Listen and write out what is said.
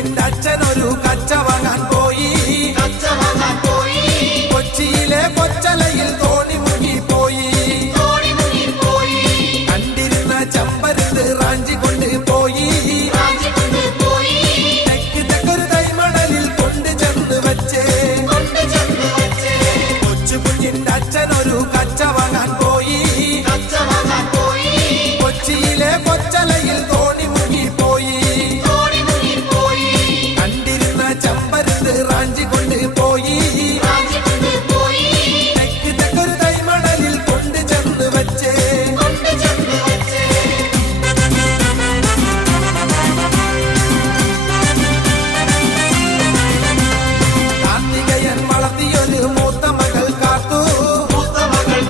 കുഞ്ഞിന്റെ അച്ഛനൊരു കച്ച വാങ്ങാൻ പോയി. കൊച്ചിയിലെ കൊച്ചലയിൽ തോണി മുങ്ങിപ്പോയി. കണ്ടിരുന്ന ചമ്പരുത് റാഞ്ചി കൊണ്ട് പോയി. തെക്കൊരു തൈമണലിൽ കൊണ്ട് ചെന്ന് വെച്ച് കൊച്ചു കുഞ്ഞിന്റെ അച്ഛനൊരു കച്ച വാങ്ങാൻ